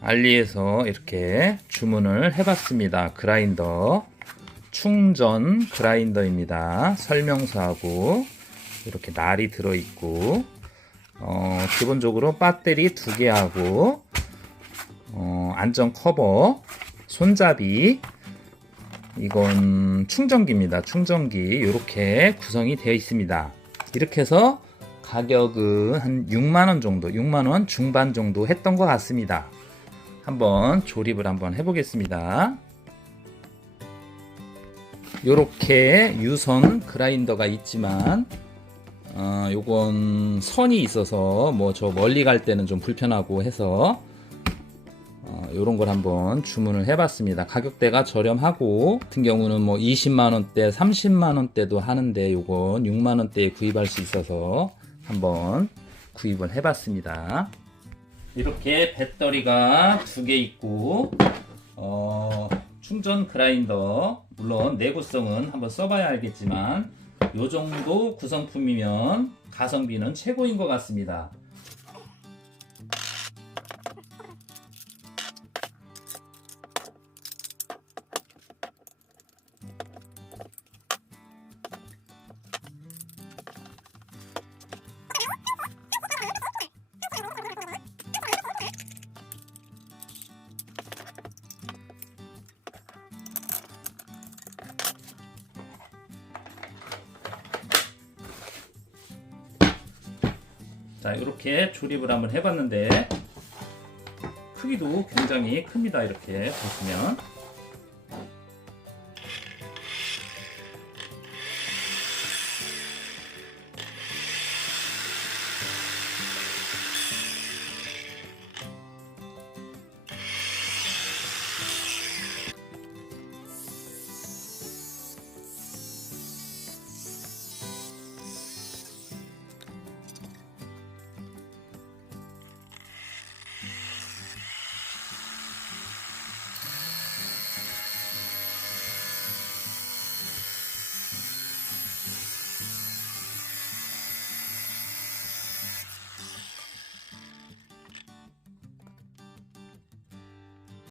알리에서 이렇게 주문을 해봤습니다. 그라인더 충전 그라인더입니다. 설명서하고 이렇게 날이 들어있고 어, 기본적으로 배터리 두 개하고 어, 안전 커버 손잡이 이건 충전기입니다. 충전기 이렇게 구성이 되어 있습니다. 이렇게 해서 가격은 한 6만원 정도, 6만원 중반 정도 했던 것 같습니다. 한번 조립을 한번 해보겠습니다. 이렇게 유선 그라인더가 있지만 어, 요건 선이 있어서 뭐 저 멀리 갈 때는 좀 불편하고 해서 어, 요런 걸 한번 주문을 해봤습니다. 가격대가 저렴하고 같은 경우는 뭐 20만 원대, 30만 원대도 하는데 요건 6만 원대에 구입할 수 있어서 한번 구입을 해봤습니다. 이렇게 배터리가 두 개 있고 어, 충전 그라인더 물론 내구성은 한번 써봐야 알겠지만 요 정도 구성품이면 가성비는 최고인 것 같습니다. 자 이렇게 조립을 한번 해봤는데 크기도 굉장히 큽니다. 이렇게 보시면